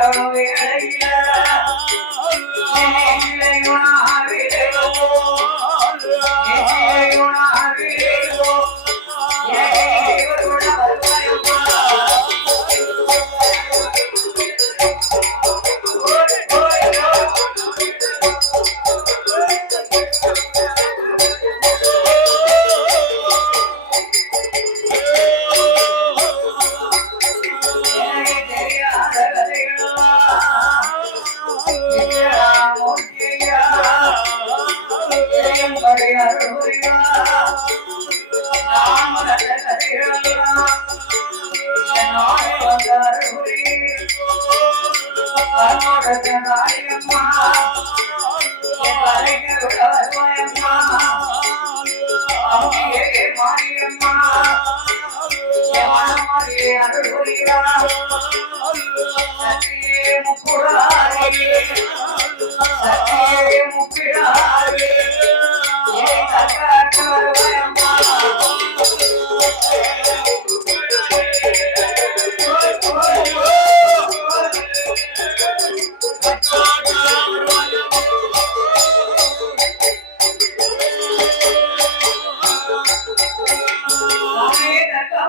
Oh, yeah. Yeah, I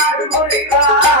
வருவாயம்மா.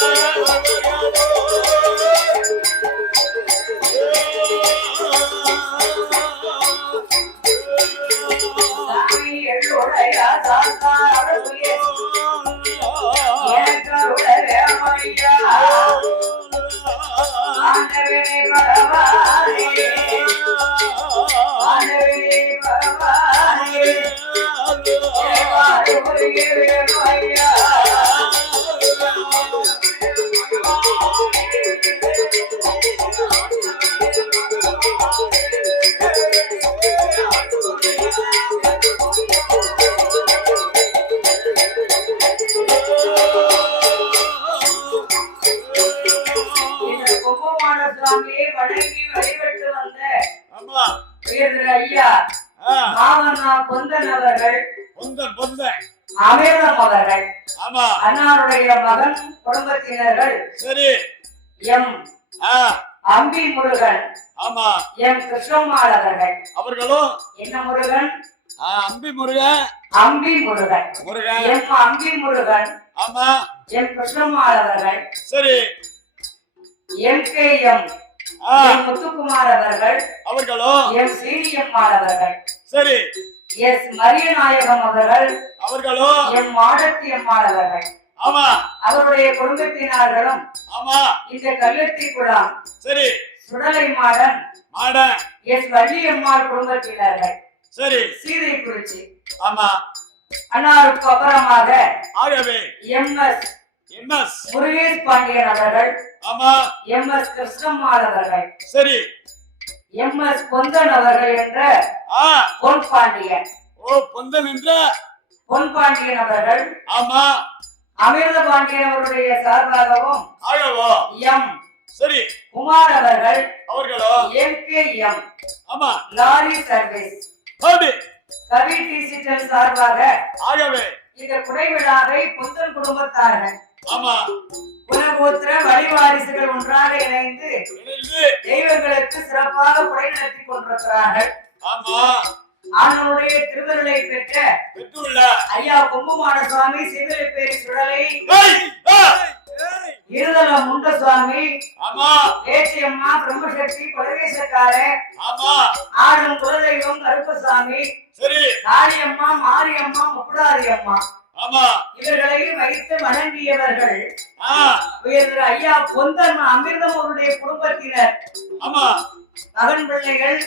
Tchau, tchau. கும்பமான சுவாமியை வணங்கி வழிபட்டு வந்த ஆமா. உயர்திரு ஐயா மாமன்னா பொந்தன் அவர்கள் பொந்தன் பொந்தன். அமிர்தம் அவர்கள் மகன் குடும்பத்தினர்கள் சரி. எம். அம்பி முருகன் ஆமா. எம். கிருஷ்ணம்மாள் அவர்கள். அவர்களும்? என்ன முருகன்? அம்பி முருகன். அம்பி முருகன். முருகன். எம். அம்பி முருகன். ஆமா. எம். கிருஷ்ணம்மாள் அவர்கள். சரி. எம் கே எம் ஆ. எம் முத்துக்குமார் அவர்கள். அவர்களும் எம் சீனியம்மாள் அவர்கள். சரி. எஸ் மரியநாயகம் அவர்கள். அவர்களும் எம் மாடத்தி அம்மாள் அவர்கள். ஆமா. அவருடைய குடும்பத்தினர்களும் ஆமா. இந்த கல்லத்தி குளம் சரி. சுடலை மாடன் மாடன். எஸ் வள்ளியம்மாள் குடும்பத்தினர்கள். சரி. சீதை குறிச்சி. ஆமா. அன்னாருக்கு அப்புறமாக ஆகவே M. S. M S Murugesh Pandian அவர்கள் ஆமா. எம் எஸ் கிருஷ்ணம்மாள் அவர்கள். சரி. எம் எஸ் பொந்தன் அவர்கள் என்ற பொன் பாண்டியன். ஓ பொந்தன் என்ற பொன் பாண்டியன் அவர்கள். ஆமா. அமிர்த பாண்டியன் அவருடைய சார்பாகவும் எம். சரி. குமார் அவர்கள் அவர்களும் எம். கே. எம். ஆமா. Lorry service. கவி டிஜிட்டல் சார்பாக ஆகவே. இந்த குடை விழாவை புத்தன் குடும்பத்தார்கள் ஆமா. குலகோத்திர வழிவாரிசுகள் ஒன்றாக இணைந்து தெய்வங்களுக்கு சிறப்பாக குடை நடத்தி கொண்டிருக்கிறார்கள். ஆமா. ஆண்டவனுடைய திருவருளை பெற்ற ஐயா கும்பமான சுவாமி சிவலிப்பேரி சுடலை. இருதல முண்ட சுவாமி ஏச்சியம்மா பிரம்மசக்தி கொலவேசக்காரர் ஆமா. ஆடும் குலதெய்வம் கருப்பசாமி காளியம்மா மாரியம்மா முப்படாரி அம்மா ஆமா. இவர்களை வைத்து வணங்கியவர்கள் உயர்ந்த ஐயா பொந்தன் அமிர்தம் அவருடைய குடும்பத்தினர். ஆமா. மகன் பிள்ளைகள்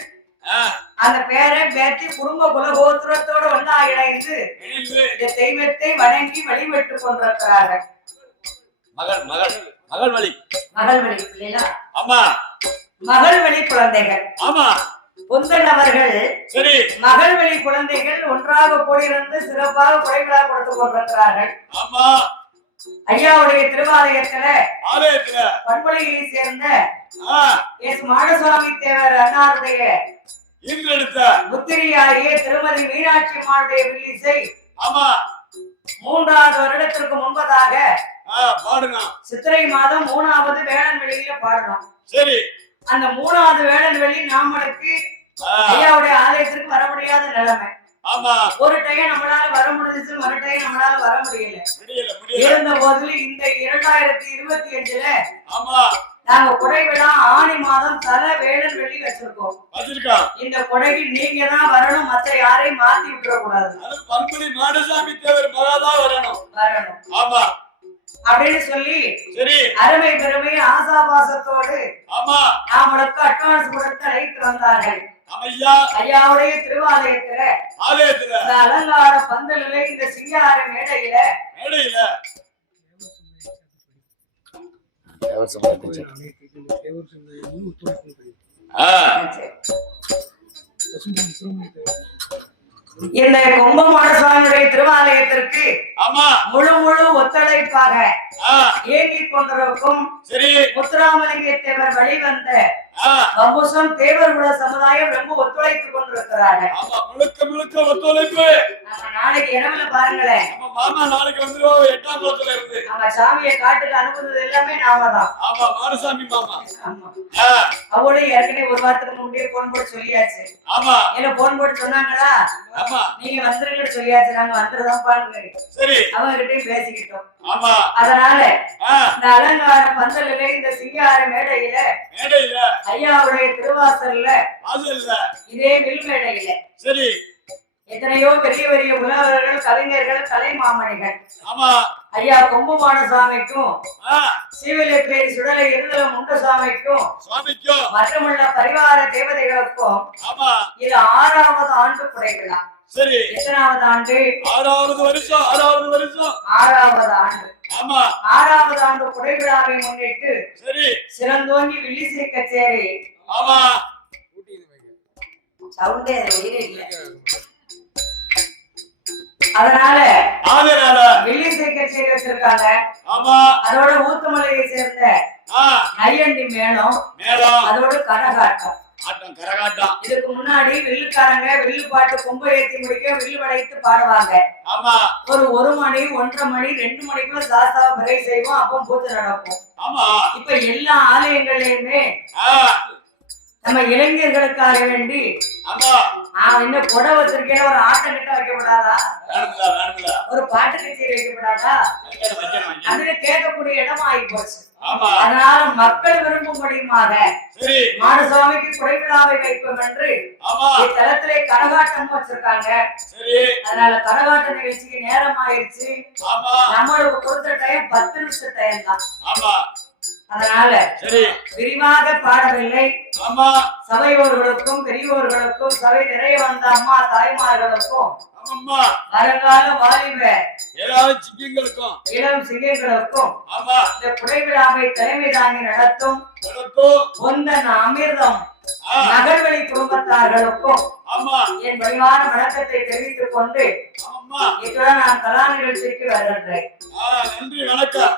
அந்த பேரை பேத்தி குடும்ப குலகோத்திரத்தோடு ஒன்றா இணைந்து இந்த தெய்வத்தை வணங்கி வழிபட்டு கொண்டிருக்கிறார்கள். மகள் மகள் மகள் வழி. மகள் வழி பிள்ளைகளா ஆமா. மகள் வழி குழந்தைகள். ஆமா. பொந்தன் அவர்கள் சரி. மகள் வழி குழந்தைகள் ஒன்றாக கூடியிருந்து சிறப்பாக குறைவிழா கொடுத்து கொண்டிருக்கிறார்கள். ஆமா. ஐயாவுடைய திருவாலயத்துல ஆலயத்துல. பண்பொழியை சேர்ந்த எஸ் மாடசுவாமி தேவர் அண்ணாருடைய புத்திரியாகிய திருமதி மீனாட்சி அம்மாளுடைய வில்லிசை ஆமா. மூன்றாவது வருடத்திற்கு முன்பதாக சித்திரை மாதம் மூணாவது வேளன் வெளியில பாடணும். சரி. அந்த மூணாவது வேளன் வெளி நாமளுக்கு ஐயாவுடைய ஆலயத்திற்கு வர முடியாத நிலைமை. ஒரு டைம் நம்மளால வர முடிஞ்சிச்சு மறு டைம் நம்மளால வர முடியல. இருந்த போதிலும் இந்த இரண்டாயிரத்தி இருபத்தி அஞ்சுல ஆமா. நாங்க கொடை விழா ஆணி மாதம் தல வேலன் வெள்ளி வச்சிருக்கோம். இந்த கொடைக்கு நீங்க தான் வரணும் மத்த யாரையும் மாத்தி விட்டுற கூடாது வரணும். வரணும். ஆமா. அப்படின்னு சொல்லி சரி. அருமை பெருமை ஆசாபாசத்தோடு ஆமா. நாமளுக்கு அட்வான்ஸ் கொடுத்து அழைத்து வந்தார்கள். அமையா ஐயாவுடைய திருவாலயத்துல ஆலயத்துல. இந்த அலங்கார பந்தலில இந்த சிங்கார மேடையில மேடையில. ஆ, இந்த கும்பமான சுவாமியுடைய திருவாலயத்திற்கு ஆமா முழு முழு ஒத்துழைப்பாக கொண்டிருக்கும் சரி. முத்துராமலிங்க தேவர் வழிவந்த ஆ, வம்புசம் தேவர் குல சமுதாயம் ரொம்ப ஒத்துழைத்துக் கொண்டிருக்கிறாங்க. ஆமா முழுக்க முழுக்க ஒத்துழைப்பு. நாளைக்கு இரவுல பாருங்களேன். நம்ம மாமா நாளைக்கு வந்துருவோம் எட்டாம் குளத்துல இருந்து. நம்ம சாமியை காட்டுக்கு அனுப்புனது எல்லாமே நாம தான் ஆமா மாடசாமி மாமா. ஆமா. அவளோட ஏற்கனவே ஒரு வாரத்துக்கு முன்னாடியே போன் போட்டு சொல்லியாச்சு. ஆமா. என்ன போன் போட்டு சொன்னாங்களா? ஆமா. நீங்க வந்துருங்கன்னு சொல்லியாச்சு. நாங்க வந்துருதான் பாருங்க சரி. அவங்க கிட்டயும் பேசிக்கிட்டோம். ஆமா. அதனால இந்த அலங்கார பந்தலில இந்த சிங்கார மேடையில மேடையில. ஐயாவுடைய திருவாசல்ல வாசல்ல. இதே வில் மேடையில சரி. எத்தனையோ பெரிய பெரிய உலகர்கள் கலைஞர்கள் கலை மாமணிகள் ஆமா. ஐயா கொம்புமான சுவாமிக்கும் ஆ, சீவலிப்பேரி சுடலை இருதல முண்ட சுவாமிக்கும். சுவாமிக்கும் மற்றமுள்ள பரிவார தேவதைகளுக்கும் ஆமா. இது ஆறாவது ஆண்டு புடை விழா சரி. எத்தனாவது ஆண்டு? ஆறாவது வருஷம் ஆறாவது வருஷம். ஆறாவது ஆண்டு. ஆமா. ஆறாவது ஆண்டு புடை விழாவை முன்னிட்டு சரி. சிறந்தோங்கி வில்லிசை கச்சேரி ஆமா. சவுண்டே உயிரே இல்லை. அதனால ஆதனால வில்லிசை கச்சேரி வச்சிருக்காங்க. ஆமா. அதோட ஊத்துமலையை சேர்ந்த ஆ. நையண்டி மேளம். மேடம் அதோட கரகாட்டம். ஆட்டம் கரகாட்டம். இதுக்கு முன்னாடி வில்லுக்காரங்க வில்லு பாட்டு கொம்பை ஏத்தி முடிக்க வில்லு வளைத்து பாடுவாங்க. ஆமா. ஒரு ஒரு மணி ஒன்றரை மணி ரெண்டு மணிக்குள்ள சாஸ்தாவை விரை செய்வோம் அப்போ பூத்து நடக்கும். ஆமா. இப்ப எல்லா ஆலயங்கள்லயுமே ஆ. நம்ம இளைஞர்களுக்காக வேண்டி என்ன கொடை வச்சிருக்கேன் ஒரு ஆட்டம் கிட்ட வைக்கப்படாதா? ஒரு பாட்டு கச்சேரி வைக்கப்படாதா. அதுல கேட்கக்கூடிய இடமா ஆகி போச்சு. அதனால மக்கள் விரும்பும்படியுமாக சரி. மாடசுவாமிக்கு குறைவிழாவை வைப்போம் என்று இத்தலத்திலே கரகாட்டம் வச்சிருக்காங்க. சரி. அதனால கரகாட்ட நிகழ்ச்சிக்கு நேரம் ஆயிடுச்சு. ஆமா. நம்மளுக்கு கொடுத்த டைம் பத்து நிமிஷம் டைம் தான். ஆமா. அதனால விரிவாக பாடவில்லை. ஆமா. சபையோர்களுக்கும் பெரியோர்களுக்கும் சபை நிறைய வந்த அம்மா தாய்மார்களுக்கும் வருங்கால வாலிப சிங்கங்களுக்கும். இளம் சிங்கங்களுக்கும் இந்த குடைவிழாவை தலைமை தாங்கி நடத்தும் பொந்தன் அமிர்தம் நகர்வழி குடும்பத்தார்களுக்கும் என் பணிவான வணக்கத்தை தெரிவித்துக் கொண்டு இத்துடன் நான் கலா நிகழ்ச்சிக்கு வருகின்றேன் நன்றி வணக்கம்.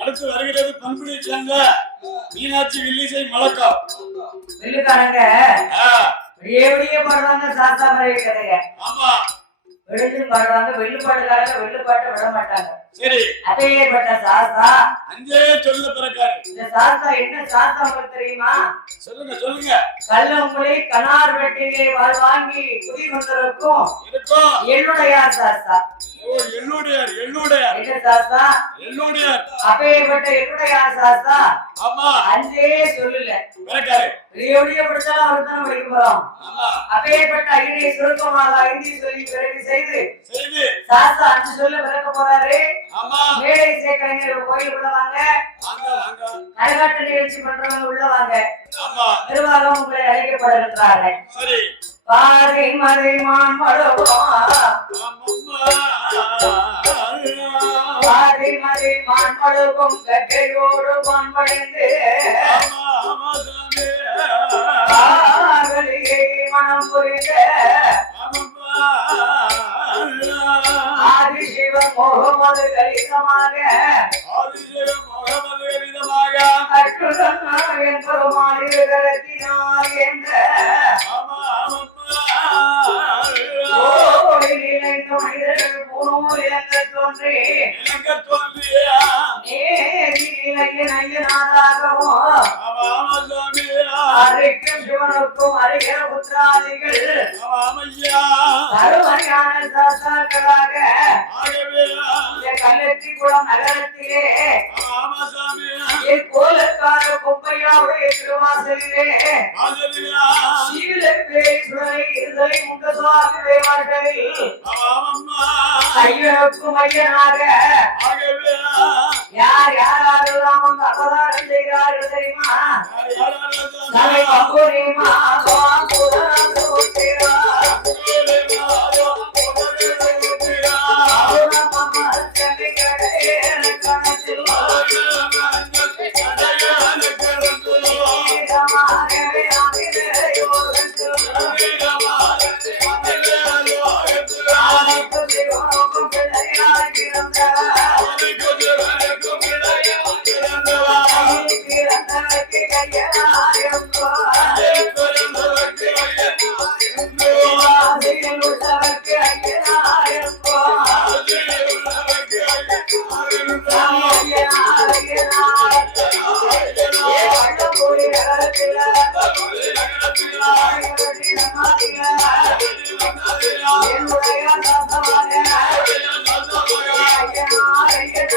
அடுத்து வருகிறது பண்புடி சேர்ந்த மீனாட்சி வில்லிசை மலக்கம். வில்லுக்காரங்க விடிய விடிய பாடுவாங்க சாஸ்தா முறைய கதைய. ஆமா. விழுந்து பாடுவாங்க வெள்ளுப்பாட்டுக்காரங்க வெள்ளுப்பாட்டை விட மாட்டாங்க. சரி. அப்பேற்பட்ட சாஸ்தா சொல்ல பிறக்காரு. இந்த சாஸ்தா என்ன சாஸ்தா உங்களுக்கு தெரியுமா? சொல்லுங்க சொல்லுங்க. கல்லம்புலி கனார் வெட்டிலே வாழ்வாங்கி குடி கொண்டிருக்கும் இருக்கும். என்னுடையார் சாஸ்தா ஓ எள்ளுடையார் எள்ளுடையார் என்ன சாஸ்தா? எள்ளுடையார் அப்பேற்பட்ட என்னுடையார் சாஸ்தா? ஆமா. அஞ்சே சொல்லல. பிறக்காரு விடிய விடிய படிச்சாலும் அவருக்கு தான் படிக்க போறோம் அப்பேற்பட்ட ஐயனை சுருக்கமாக ஐந்தி சொல்லி பிறகு செய்து செய்து. சாஸ்தா அஞ்சு சொல்ல பிறக்க போறாரு. ஆமா. மேடை சேக்கலைஞர் கோயிலுக்குள்ள வாங்க. வாங்க கரகாட்ட நிகழ்ச்சி பண்றவங்க உள்ள வாங்க. ஆமா. நிர்வாகம் உங்களை அழைக்கப்படுகின்றார்கள். சரி. பாதை மதை மான் மடுவோம் ஆமாம்மா. பாதை கட்டையோடு பண்படைந்து மனம் புரிந்த ஆமாம்மா. முகமது கலிதமாக ஆதிசேயம் முகமது கலிதமாக. அற்புதம் என்ற ஆமா, சிவனுக்கும் அருகிற புத்திராதிகள் அருமையான சாஸ்தாக்களாக கல்லத்தி குளம் நகரத்திலே இக்கோலக்கார குப்பையாவுடைய திருவாசலிலே சீலப்பே சுடலை இருதலை முண்டசுவாமி தேவார்களில் ஆமம்மா. ஐயனுக்கும் ஐயனாக யார் யாரெல்லாம் வந்து அவதாரம் செய்கிறார்கள் தெரியுமா? தலை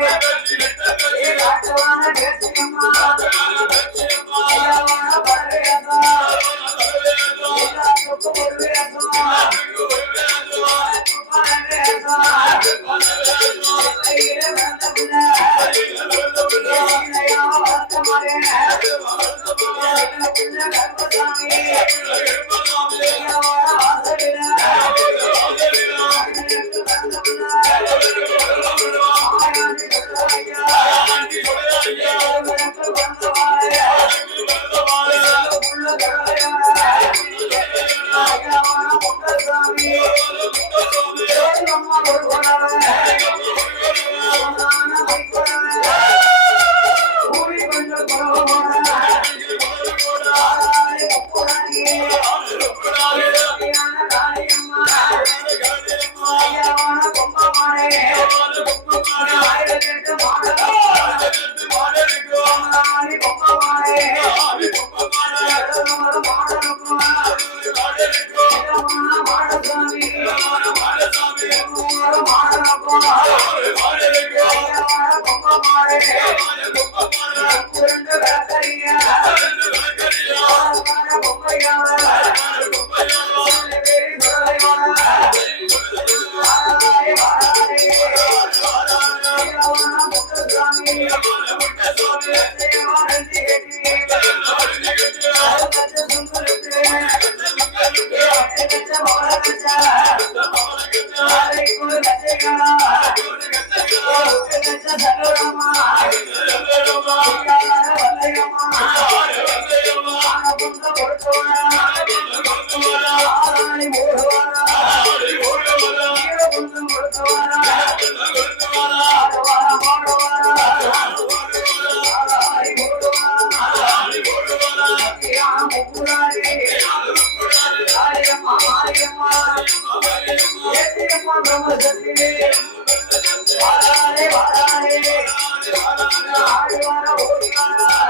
Bye. We're gonna make Hey. नम जगे वारा रे वारा रे वारा रे वारा रे